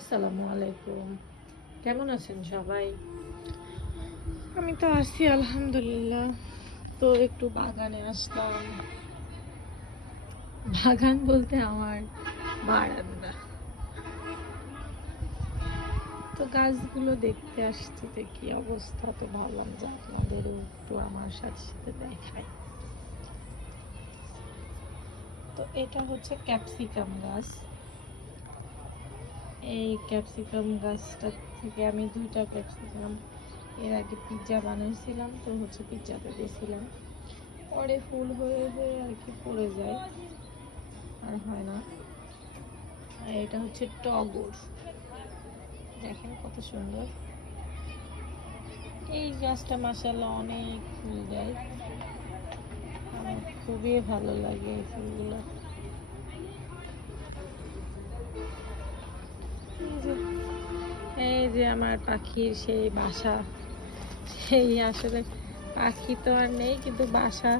আসসালামু আলাইকুম। কেমন আছেন সবাই? আমি তো আছি আলহামদুলিল্লাহ। তো একটু বাগানে আসলাম। বাগান বলতে আমার বারান্দা। তো গাছগুলো দেখতে আসছি যে কি অবস্থা, তো ভাবলাম যে আপনাদেরও একটু আমার সাথে সাথে দেখাই। তো এটা হচ্ছে ক্যাপসিকাম গাছ। এই ক্যাপসিকাম গাছটা থেকে আমি 2টা ক্যাপসিকাম এর আগে পিৎজা বানাইছিলাম, তো হচ্ছে পিৎজাতে দিয়েছিলাম। পরে ফুল হয়ে হয়ে আর কি পড়ে যায়, আর হয় না। আর এটা হচ্ছে টগর, দেখেন কত সুন্দর। এই গাছটা মাশাআল্লাহ অনেক ফুল দেয়, আমার খুবই ভালো লাগে এই ফুলগুলো। এই যে আমার পাখির সেই বাসা, সেই আসলে পাখি তো আর নেই, কিন্তু বাসা,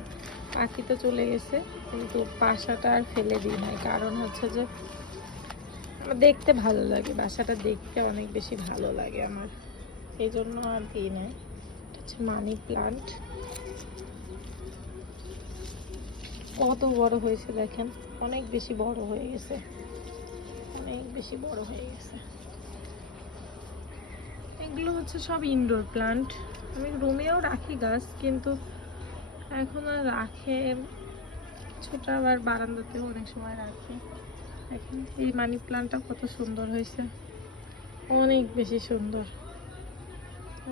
পাখি তো চলে গেছে কিন্তু বাসাটা আর ফেলে দিই নাই। কারণ হচ্ছে যে আমার দেখতে ভালো লাগে, বাসাটা দেখতে অনেক বেশি ভালো লাগে আমার, এই জন্য আর দিই নাই। এটা হচ্ছে মানি প্লান্ট, কত বড় হয়েছে দেখেন, অনেক বেশি বড় হয়ে গেছে, অনেক বেশি বড় হয়ে গেছে। এগুলো হচ্ছে সব ইনডোর প্লান্ট। আমি রুমেও রাখি গাছ, কিন্তু এখন আর রাখে ছোট, আবার বারান্দাতেও অনেক সময় রাখি। দেখেন এই মানি প্লান্টটা কত সুন্দর হয়েছে, অনেক বেশি সুন্দর,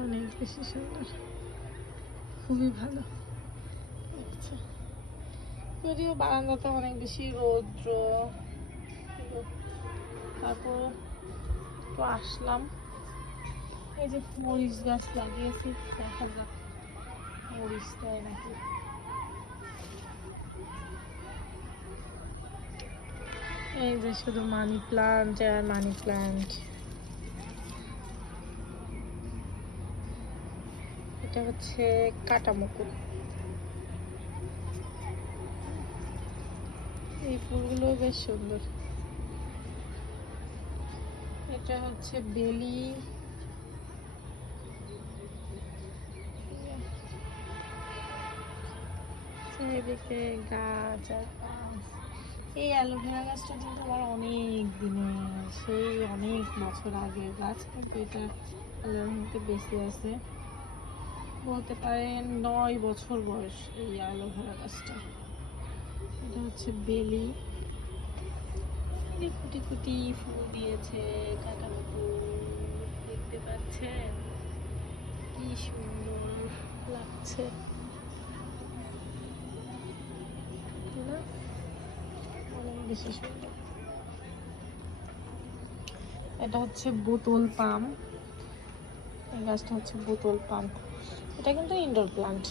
অনেক বেশি সুন্দর, খুবই ভালো। আচ্ছা, যদিও বারান্দাতে অনেক বেশি রৌদ্র, তারপর তো আসলাম। এই যে মরিচ গাছ লাগিয়েছি, দেখা যাক মরিচ দেয় নাকি। এই যে শুধু মানি প্লান্ট আর মানি প্লান্ট। এটা হচ্ছে কাটামুকুল, এই ফুলগুলো বেশ সুন্দর। এটা হচ্ছে বেলি, চারিদিকে গাছ আর গাছ। এই অ্যালোভেরা গাছটা কিন্তু আমার অনেক দিনের, সেই অনেক বছর আগের গাছ, কিন্তু এটা আল্লাহর রহমতে বেঁচে আছে। বলতে পারেন 9 বছর বয়স এই অ্যালোভেরা গাছটা। এটা হচ্ছে বেলি, কুটি কুটি ফুল দিয়েছে, কাটানো ফুল দেখতে পাচ্ছেন, কি সুন্দর লাগছে না, অনেক বেশি সুন্দর। এটা হচ্ছে বোতল পাম, এই গাছটা হচ্ছে বোতল পাম। এটা কিন্তু ইনডোর প্লান্ট,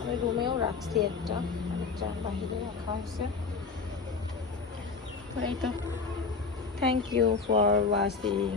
আমি রুমেও রাখছি একটা, আরেকটা বাহিরে রাখা হয়েছে। তো এই তো, থ্যাংক ইউ ফর ওয়াচিং।